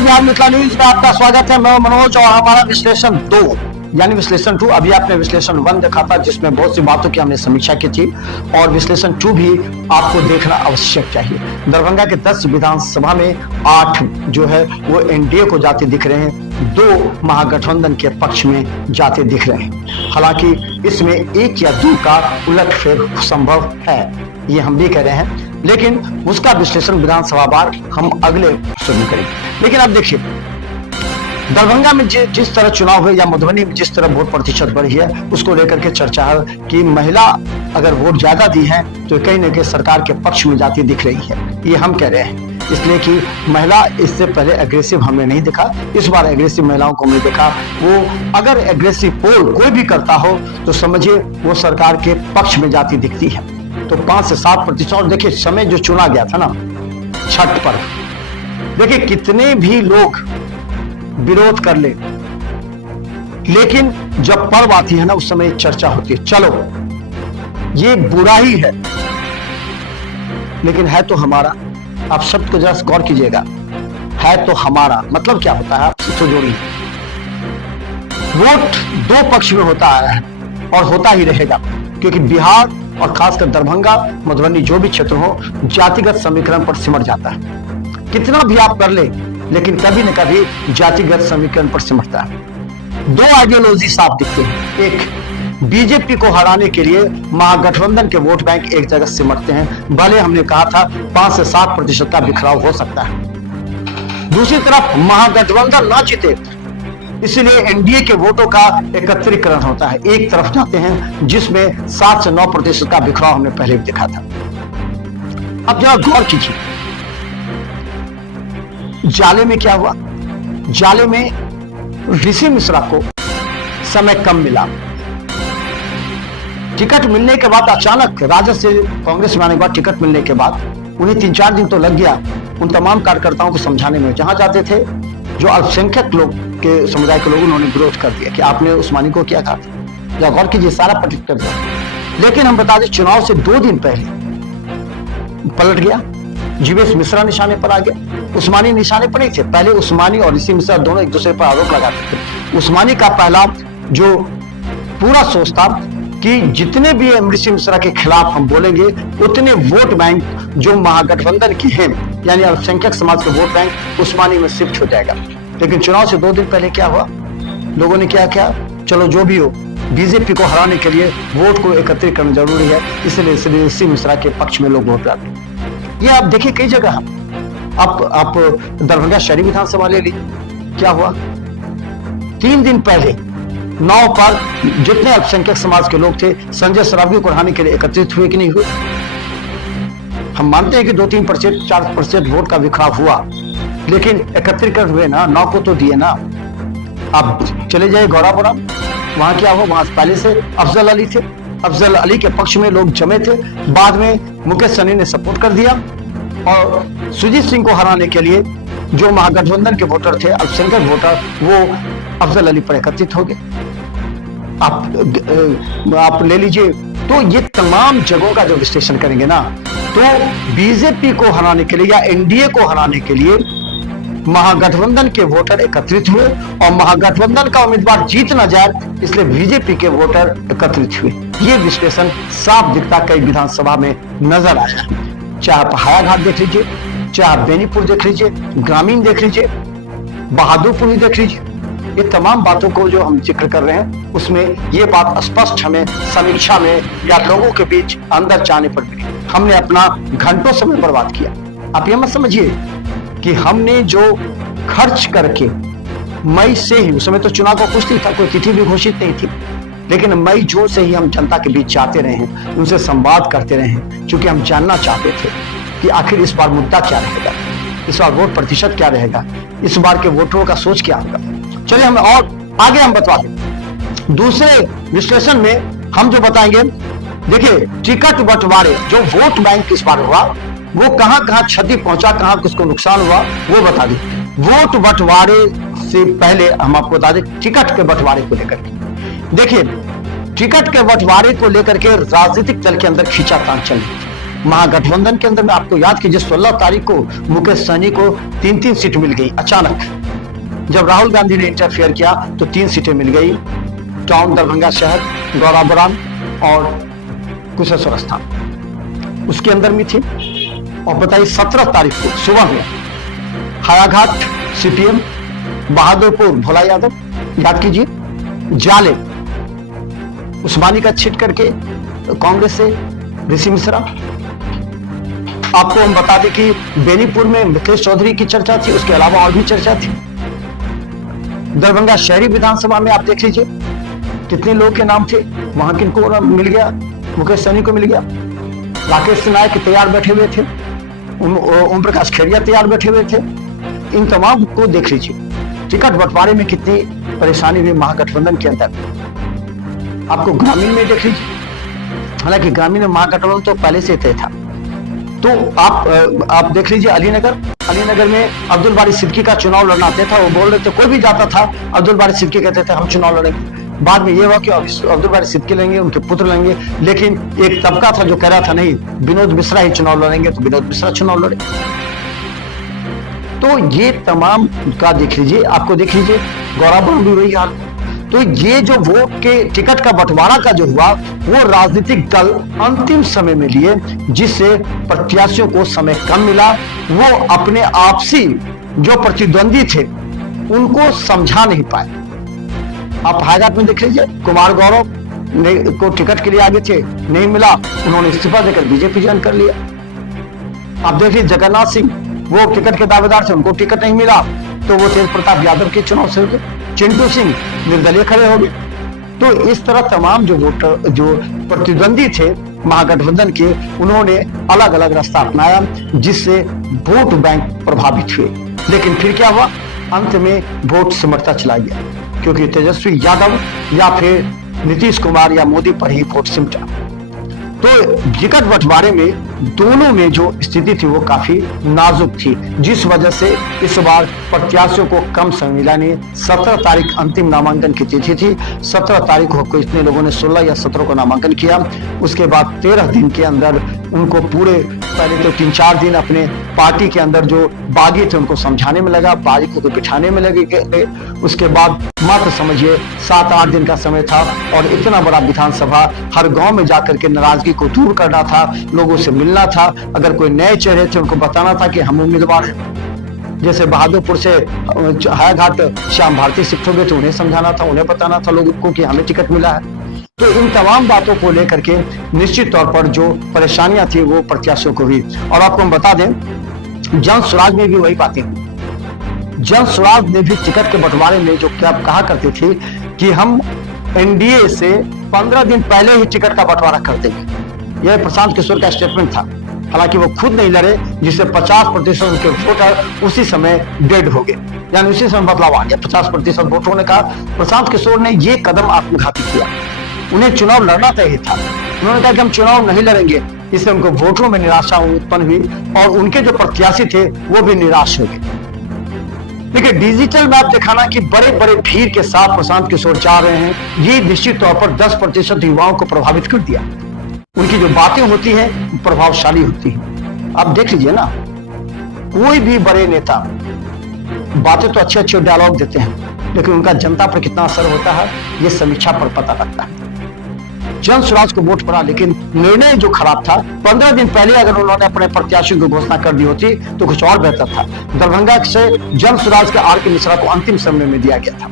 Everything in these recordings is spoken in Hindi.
नमस्कार, बिहार मिथिला न्यूज में आपका स्वागत है। मैं मनोज और हमारा विश्लेषण 2 यानी विश्लेषण 2। अभी आपने विश्लेषण 1 देखा था जिसमें बहुत सी बातों की हमने समीक्षा की थी, और विश्लेषण 2 भी आपको देखना आवश्यक चाहिए। दरभंगा के 10 विधानसभा में 8 जो है वो एनडीए को जाते दिख रहे हैं, 2 महागठबंधन के पक्ष में जाते दिख रहे हैं। हालांकि इसमें 1 या 2 का उलटफेर संभव है, ये हम भी कह रहे हैं, लेकिन उसका विश्लेषण विधानसभा बार हम अगले शुरू करेंगे। लेकिन अब देखिए, दरभंगा में जिस तरह चुनाव हुए या मधुबनी में जिस तरह वोट प्रतिशत बढ़ी है, उसको लेकर के चर्चा है कि महिला अगर वोट ज्यादा दी है तो कहीं न कहीं सरकार के पक्ष में जाती दिख रही है, ये हम कह रहे हैं। इसलिए कि महिला इससे पहले एग्रेसिव हमने नहीं देखा, इस बार एग्रेसिव महिलाओं को हमने देखा। वो अगर एग्रेसिव पोल कोई भी करता हो तो समझिए वो सरकार के पक्ष में जाती दिखती है। तो 5 से 7%। और देखिए, समय जो चुना गया था ना छठ पर, देखिए कितने भी लोग विरोध कर ले, लेकिन जब पर्व आती है ना उस समय चर्चा होती है, चलो ये बुरा ही है लेकिन है तो हमारा। आप शब्द को जरा गौर कीजिएगा, है तो हमारा मतलब क्या होता है, आप इसको जोड़िए। वोट 2 पक्ष में होता है और होता ही रहेगा, क्योंकि बिहार और खासकर दरभंगा मधुबनी जो भी क्षेत्र हो जातिगत समीकरण पर सिमट जाता है। कितना भी आप कर ले, लेकिन कभी न कभी जातिगत समीकरण पर सिमटता है। 2 आइडियोलॉजी साफ दिखते हैं। एक, बीजेपी को हराने के लिए महागठबंधन के वोट बैंक एक जगह सिमटते हैं, भले हमने कहा था 5 से 7% का बिखराव हो सकता है। दूसरी तरफ महागठबंधन ना जीते, इसलिए एनडीए के वोटों का एकत्रीकरण होता है, एक तरफ जाते हैं, जिसमें 7 से 9% का बिखराव हमने पहले भी देखा था। अब जरा गौर कीजिए, जाले में क्या हुआ। जाले में ऋषि मिश्रा को समय कम मिला। टिकट मिलने के बाद अचानक राजद से कांग्रेस में आने के बाद टिकट मिलने के बाद उन्हें 3-4 दिन तो लग गया उन तमाम कार्यकर्ताओं को समझाने में। जहां जाते थे जो अल्पसंख्यक लोग के समुदाय के लोग, उन्होंने विरोध कर दिया कि आपने उस्मानी को क्या कहा था, गौर कीजिए, सारा पलट कर दिया। लेकिन हम बता दें, चुनाव से 2 दिन पहले पलट गया, जीवेश मिश्रा निशाने पर आ गया, उस्मानी निशाने पर नहीं थे। पहले उस्मानी और ऋषि मिश्रा दोनों एक दूसरे पर आरोप लगाते थे। उस्मानी का पहला जो पूरा सोच था कि जितने भी ऋषि मिश्रा के खिलाफ हम बोलेंगे उतने वोट बैंक जो महागठबंधन की हैं, यानी अल्पसंख्यक समाज का वोट बैंक उस्मानी में शिफ्ट हो जाएगा। लेकिन चुनाव से 2 दिन पहले क्या हुआ, लोगों ने क्या किया, चलो जो भी हो, बीजेपी को हराने के लिए वोट को एकत्रित करना जरूरी है, इसलिए ऋषि मिश्रा के पक्ष में लोग वोट डालते। ये आप देखिए कई जगह, आप दरभंगा शहरी विधानसभा ले ली, क्या हुआ, 3 दिन पहले 9 पर जितने अल्पसंख्यक समाज के लोग थे संजय सरावगी को हराने के लिए एकत्रित हुए कि नहीं हुए। हम मानते हैं कि 2-3%, 4% वोट का बिखराव हुआ, लेकिन एकत्रीकरण हुए ना, 9 को तो दिए ना। अब चले जाए गौरापुरा, वहां क्या हुआ, वहां पहले से अफजल अली थे, अफजल अली के पक्ष में लोग जमे थे, बाद में मुकेश सहनी ने सपोर्ट कर दिया और सुजीत सिंह को हराने के लिए जो महागठबंधन के वोटर थे, अल्पसंख्यक वोटर, वो अफजल अली पर एकत्रित हो गए। आप ले लीजिए, तो ये तमाम जगहों का जो विश्लेषण करेंगे ना, तो बीजेपी को हराने के लिए या एनडीए को हराने के लिए महागठबंधन के वोटर एकत्रित हुए, और महागठबंधन का उम्मीदवार जीत ना जाए इसलिए बीजेपी के वोटर एकत्रित हुए। ये विश्लेषण साफ दिखता कई विधानसभा में नजर आया। चाहे आप हायाघाट देख लीजिए, चाहे आप बेनीपुर देख लीजिए, ग्रामीण देख लीजिए, बहादुरपुर ही देख लीजिए, ये तमाम बातों को जो हम जिक्र कर रहे हैं उसमें ये बात स्पष्ट हमें समीक्षा में या लोगों के बीच अंदर जाने पर मिली। हमने अपना घंटों समय बर्बाद किया। आप ये मत समझिए कि हमने जो खर्च करके मई से ही, उस समय तो चुनाव का कुछ नहीं था, कोई तिथि भी घोषित नहीं थी, लेकिन मई जून से ही हम जनता के बीच जाते रहे हैं, उनसे संवाद करते रहे हैं, क्योंकि हम जानना चाहते थे कि आखिर इस बार मुद्दा क्या रहेगा, इस बार वोट प्रतिशत क्या रहेगा, इस बार के वोटरों का सोच क्या होगा। चलिए हम और आगे हम बता दें। दूसरे विश्लेषण में हम जो बताएंगे, देखिए टिकट बंटवारे जो वोट बैंक इस बार हुआ, वो कहां कहां क्षति पहुंचा, कहां किसको नुकसान हुआ, वो बता दें। वोट बंटवारे से पहले हम आपको बता दें टिकट के बंटवारे को लेकर के। देखिए टिकट के बंटवारे को लेकर के राजनीतिक दल के अंदर खींचातान चल रही थी। महागठबंधन के अंदर में आपको याद कीजिए 16 तारीख को मुकेश सहनी को 3-3 सीट मिल गई अचानक। जब राहुल गांधी ने इंटरफेयर किया तो 3 सीटें मिल गई, टाउन दरभंगा शहर, गौराबोराम और कुशेश्वर स्थान उसके अंदर में थी। और बताइए 17 तारीख को सुबह में हायाघाट सीपीएम, बहादुरपुर भोला यादव, याद कीजिए, जाले उस्मानी का छिट करके कांग्रेस से ऋषि मिश्रा। आपको हम बता दें कि बेनीपुर में मुकेश चौधरी की चर्चा थी, उसके अलावा और भी चर्चा थी। दरभंगा शहरी विधानसभा में आप देख लीजिए कितने लोग के नाम थे, वहां किनको मिल गया, मुकेश सहनी को मिल गया, राकेश नायक तैयार बैठे हुए थे, ओम प्रकाश खेड़िया तैयार बैठे हुए थे। इन तमाम को देख लीजिए। टिकट बंटवारे में कितनी परेशानी हुई महागठबंधन के अंदर, आपको ग्रामीण में देख लीजिए। हालांकि ग्रामीण में महागठबंधन तो पहले से तय था। तो आप देख लीजिए अलीनगर में अब्दुल बारी सिद्दीकी का चुनाव लड़ना तय था। वो बोल रहे थे, कोई भी जाता था, अब्दुल बारी सिद्दीकी कहते थे हम चुनाव लड़ेंगे। बाद में ये हुआ कि अब्दुल बारी सिद्दीकी लेंगे, उनके पुत्र लेंगे, लेकिन एक तबका था जो कह रहा था नहीं, विनोद मिश्रा ही चुनाव लड़ेंगे, तो विनोद मिश्रा चुनाव लड़े। तो ये तमाम का देख लीजिए, आपको देख लीजिए गौराबोराम भी वही हाल। तो ये जो वोट के टिकट का बंटवारा का जो हुआ वो राजनीतिक दल अंतिम समय में लिए, जिससे प्रत्याशियों को समय कम मिला। वो अपने आपसी जो प्रतिद्वंदी थे उनको समझा नहीं पाए। आप हाईघाट में देख लीजिए, कुमार गौरव को टिकट के लिए आगे थे, नहीं मिला, उन्होंने इस्तीफा देकर बीजेपी ज्वाइन कर लिया। आप देख लीजिए जगन्नाथ सिंह, वो टिकट के दावेदार थे, उनको टिकट नहीं मिला तो वो तेज प्रताप यादव के चुनाव से हो गए। चिंटू सिंह निर्दलीय खड़े हो गए। तो इस तरह तमाम जो वोटर जो प्रतिद्वंदी थे महागठबंधन के, उन्होंने अलग अलग रास्ता अपनाया, जिससे वोट बैंक प्रभावित हुए। लेकिन फिर क्या हुआ, अंत में वोट सिमटता चला गया, क्योंकि तेजस्वी यादव या फिर नीतीश कुमार या मोदी पर ही वोट सिमटा। तो टिकट बंटवारे में दोनों में जो स्थिति थी वो काफी नाजुक थी, जिस वजह से इस बार प्रत्याशियों को कम समय मिला नहीं। 17 तारीख अंतिम नामांकन की तिथि थी। 17 तारीख को इतने लोगों ने 16 या 17 को नामांकन किया। उसके बाद 13 दिन के अंदर उनको पूरे, पहले तो 3-4 दिन अपने पार्टी के अंदर जो बागी थे उनको समझाने में लगा, बागी को बिठाने में लगे। उसके बाद मात्र समझिए 7-8 दिन का समय था और इतना बड़ा विधानसभा, हर गांव में जाकर के नाराजगी को दूर करना था, लोगों से मिलना था। अगर कोई नए चेहरे थे उनको बताना था कि हम उम्मीदवार हैं। जैसे बहादुरपुर से हायाघाट श्याम भारती शिफ्ट हो गए तो उन्हें समझाना था, उन्हें बताना था लोगों को कि हमें टिकट मिला है। तो इन तमाम बातों को लेकर के निश्चित तौर पर जो परेशानियां थी वो प्रत्याशियों को हुई। और आपको हम बता दें, जन स्वराज में भी वही बातें हुई। जन स्वराज ने भी टिकट के बंटवारे में जो क्या कहा करते थे कि हम एनडीए से 15 दिन पहले ही टिकट का बंटवारा कर देंगे। यह प्रशांत किशोर का स्टेटमेंट था। हालांकि वो खुद नहीं लड़े, जिससे 50% उनके वोटर उसी समय डेड हो गए, यानी उसी समय बदलाव आ गया। 50% वोट होने का प्रशांत किशोर ने ये कदम आत्मघाती किया। उन्हें चुनाव लड़ना तय था। उन्होंने कहा कि हम चुनाव नहीं लड़ेंगे, इससे उनको वोटरों में निराशा उत्पन्न हुई और उनके जो प्रत्याशी थे वो भी निराश हो गए। देखिए, डिजिटल मैप दिखाना कि बड़े बड़े भीड़ के साथ प्रशांत किशोर जा रहे हैं, ये निश्चित तौर पर 10% युवाओं को प्रभावित कर दिया। उनकी जो बातें होती हैं प्रभावशाली होती हैं। आप देख लीजिए ना, कोई भी बड़े नेता बातें तो अच्छे अच्छे डायलॉग देते हैं, लेकिन उनका जनता पर कितना असर होता है ये समीक्षा पर पता लगता है। जन स्वराज को वोट पड़ा, लेकिन निर्णय जो खराब था। 15 दिन पहले अगर उन्होंने अपने प्रत्याशियों की घोषणा कर दी होती तो कुछ और बेहतर था। दरभंगा से जन स्वराज के आर.के. मिश्रा को अंतिम समय में दिया गया था।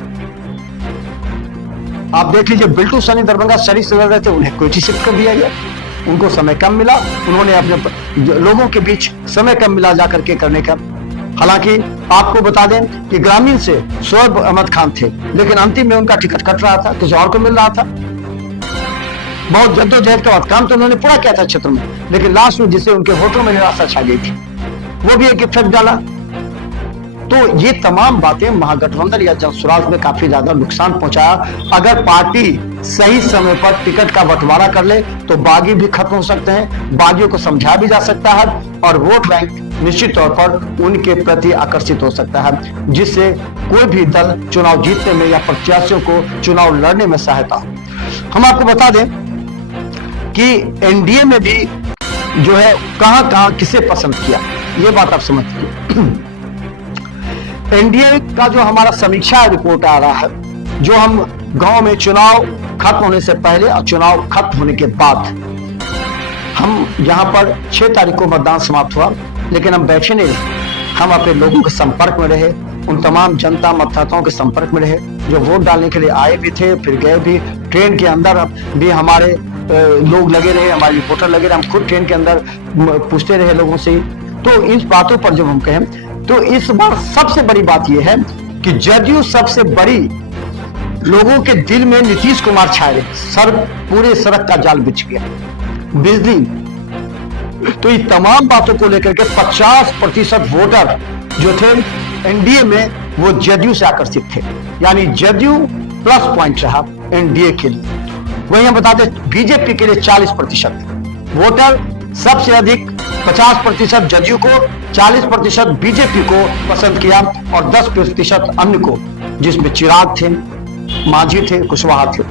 आप देख लीजिए, बिल्टू सनी दरभंगा शहरी से लड़ रहे थे, उन्हें कोयटी शिफ्ट कर दिया गया। उनको समय कम मिला, उन्होंने अपने लोगों के बीच समय कम मिला जाकर के करने का। हालांकि आपको बता दें कि ग्रामीण से शोएब अहमद खान थे, लेकिन अंतिम में उनका टिकट कट रहा था, किसी और को मिल रहा था। बहुत जद्दोजहद के बाद काम तो उन्होंने पूरा किया था क्षेत्र में, लेकिन लास्ट में जिससे उनके वोटरों में निराशा छा गई थी, वो भी एक इफेक्ट डाला। तो ये तमाम बातें महागठबंधन या जन स्वराज में काफी ज्यादा नुकसान पहुंचाया। अगर पार्टी सही समय पर टिकट का बंटवारा कर ले तो बागी भी खत्म हो सकते हैं, बागियों को समझा भी जा सकता है और वोट बैंक निश्चित तौर पर उनके प्रति आकर्षित हो सकता है, जिससे कोई भी दल चुनाव जीतने में या प्रत्याशियों को चुनाव लड़ने में सहायता हो। हम आपको बता दें कि एनडीए में भी जो है कहां कहां किसे पसंद किया, ये बात आप समझिए। एनडीए का जो हमारा समीक्षा रिपोर्ट आ रहा है, जो हम गांव में चुनाव खत्म होने से पहले और चुनाव खत्म होने के बाद, हम यहाँ पर 6 तारीख को मतदान समाप्त हुआ, लेकिन हम बैठे नहीं रहे, हम अपने लोगों के संपर्क में रहे, उन तमाम जनता मतदाताओं के संपर्क में रहे जो वोट डालने के लिए आए भी थे, फिर गए भी। ट्रेन के अंदर भी हमारे लोग लगे रहे, हमारे रिपोर्टर लगे रहे, हम खुद ट्रेन के अंदर पूछते रहे लोगों से। तो इन बातों पर जब हम कहें तो इस बार सबसे बड़ी बात यह है कि जदयू सबसे बड़ी लोगों के दिल में नीतीश कुमार छाए रहे, पूरे सड़क का जाल बिछ गया, बिजली। तो इन तमाम बातों को लेकर के 50% वोटर जो थे एनडीए में, वो जदयू से आकर्षित थे, यानी जदयू प्लस पॉइंट रहा एनडीए के लिए। वही हम बता दें बीजेपी के लिए 40% वोटर, सबसे अधिक 50% जदयू को, 40% बीजेपी को पसंद किया और 10% अन्य को, जिसमें चिराग थे, मांझी थे, कुशवाहा थे।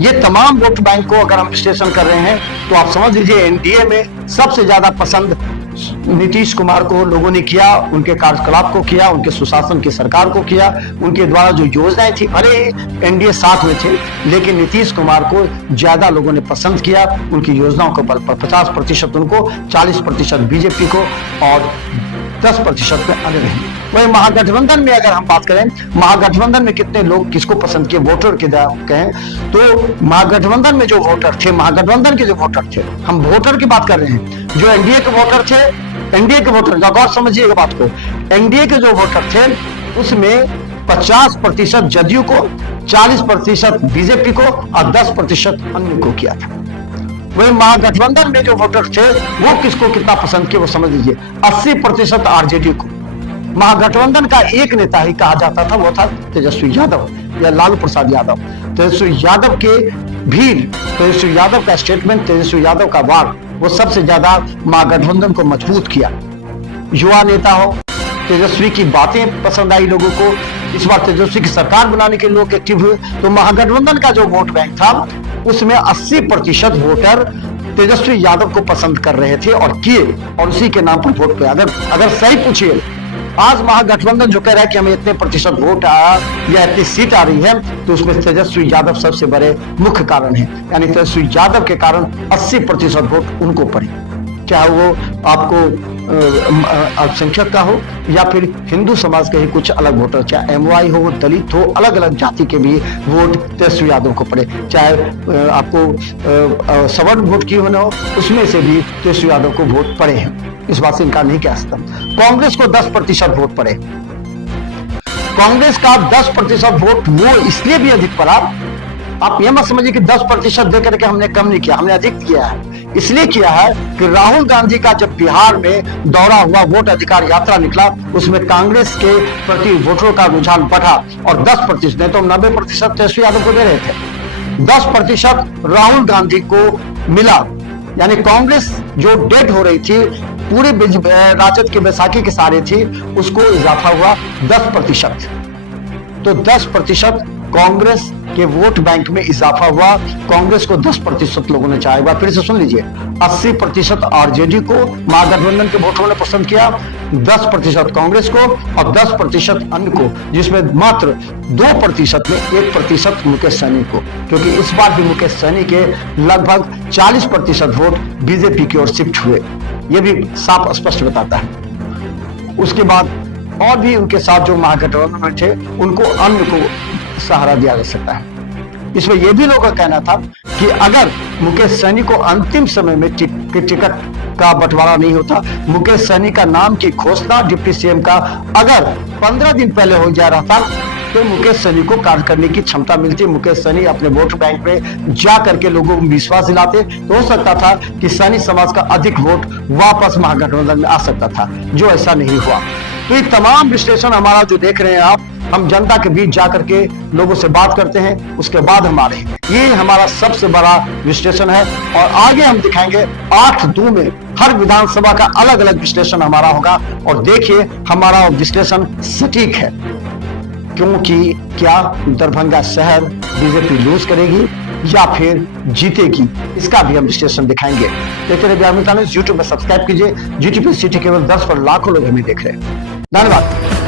ये तमाम वोट बैंक को अगर हम विश्लेषण कर रहे हैं तो आप समझ लीजिए एनडीए में सबसे ज्यादा पसंद नीतीश कुमार को लोगों ने किया, उनके कार्यकलाप को किया, उनके सुशासन की सरकार को किया, उनके द्वारा जो योजनाएं थी, भले एनडीए साथ में थे लेकिन नीतीश कुमार को ज्यादा लोगों ने पसंद किया, उनकी योजनाओं के बल पर 50% उनको, 40% बीजेपी को और 10% में अन्य रहे। वही महागठबंधन में अगर हम बात करें, महागठबंधन में कितने लोग किसको पसंद किए, वोटर के कहें तो महागठबंधन में जो वोटर थे, महागठबंधन के जो वोटर थे, हम वोटर की बात कर रहे हैं, जो एनडीए के वोटर थे, एनडीए के वोटर गौर समझिएगा बात को, एनडीए के जो वोटर थे उसमें 50% जदयू को, 40% बीजेपी को और 10% अन्य को किया था। वही महागठबंधन में जो वोटर थे वो किसको कितना पसंद किए वो समझ लीजिए, 80% आरजेडी को। महागठबंधन का एक नेता ही कहा जाता था, वो था तेजस्वी यादव या लालू प्रसाद यादव। तेजस्वी यादव के भीड़, तेजस्वी यादव का स्टेटमेंट, तेजस्वी यादव का वार, वो सबसे ज्यादा महागठबंधन को मजबूत किया। युवा नेता हो, तेजस्वी की बातें पसंद आई लोगों को, इस बार तेजस्वी की सरकार बनाने के लोग एक्टिव हुए। तो महागठबंधन का जो वोट बैंक था उसमें 80% वोटर तेजस्वी यादव को पसंद कर रहे थे और किए, और उसी के नाम पर वोट पे। अगर सही पूछिए, आज महागठबंधन जो कह रहा है कि हमें इतने प्रतिशत वोट आया या इतनी सीट आ रही है, तो उसमें तेजस्वी यादव सबसे बड़े मुख्य कारण है, यानी तेजस्वी यादव के कारण 80% वोट उनको पड़े, चाहे वो आपको अल्पसंख्यक का हो या फिर हिंदू समाज के ही कुछ अलग वोटर, चाहे एमवाई हो, दलित हो, अलग अलग जाति के भी वोट तेजस्वी यादव को पड़े, चाहे आपको सवर्ण वोट की होना हो, उसमें से भी तेजस्वी यादव को वोट पड़े हैं, इस बात से इनकार नहीं किया सकता। कांग्रेस को 10% वोट पड़े, कांग्रेस का 10% वोट वो इसलिए भी अधिक पड़ा, आप ये मत समझिए कि 10% देकर के हमने कम नहीं किया, हमने अधिक किया है। इसलिए किया है कि राहुल गांधी का जब बिहार में दौरा हुआ, वोट अधिकार यात्रा निकला, उसमें कांग्रेस के प्रति वोटरों का रुझान बढ़ा और 10%, नहीं तो 90% तेजस्वी यादव को दे रहे थे, 10% राहुल गांधी को मिला। यानी कांग्रेस जो डेड हो रही थी, पूरे राजद के बैसाखी के सहारे थी, उसको इजाफा हुआ 10%। तो 10% कांग्रेस के वोट बैंक में इजाफा हुआ, कांग्रेस को 10% लोगों ने चाहा। एक बार फिर से सुन लीजिए, 80% आरजेडी को महागठबंधन के वोटरों ने पसंद किया, 10% कांग्रेस को और 10% अन्य को, जिसमें मात्र 2% में 1% मुकेश सहनी को, क्योंकि इस बार भी मुकेश सहनी के लगभग 40% वोट बीजेपी की ओर शिफ्ट हुए, ये भी साफ स्पष्ट बताता है। उसके बाद और भी उनके साथ जो महागठबंधन में थे उनको अन्य को सहारा दिया जा सकता है। इसमें यह भी लोगों का कहना था कि अगर मुकेश सहनी को अंतिम समय में टिकट का बंटवारा नहीं होता, मुकेश सहनी का नाम की घोषणा डिप्टी सीएम का अगर 15 दिन पहले हो जा रहा था, तो मुकेश सहनी को कार्य करने की क्षमता मिलती, मुकेश सहनी अपने वोट बैंक में जा करके लोगों को विश्वास दिलाते, तो हो सकता था कि सहनी समाज का अधिक वोट वापस महागठबंधन में आ सकता था, जो ऐसा नहीं हुआ। तो ये तमाम विश्लेषण हमारा जो देख रहे हैं आप, हम जनता के बीच जाकर के लोगों से बात करते हैं, उसके बाद हमारे ये हमारा सबसे बड़ा विश्लेषण है। और आगे हम दिखाएंगे 8-2 में हर विधानसभा का अलग अलग विश्लेषण हमारा होगा, और देखिए हमारा विश्लेषण सटीक है, क्योंकि क्या दरभंगा शहर बीजेपी लूज करेगी या फिर जीतेगी, इसका भी हम विश्लेषण दिखाएंगे। देखते रहिए बिहार न्यूज़ यूट्यूब में सब्सक्राइब कीजिए। GTPCT केवल 10 पर लाखों लोग हमें देख रहे हैं। धन्यवाद।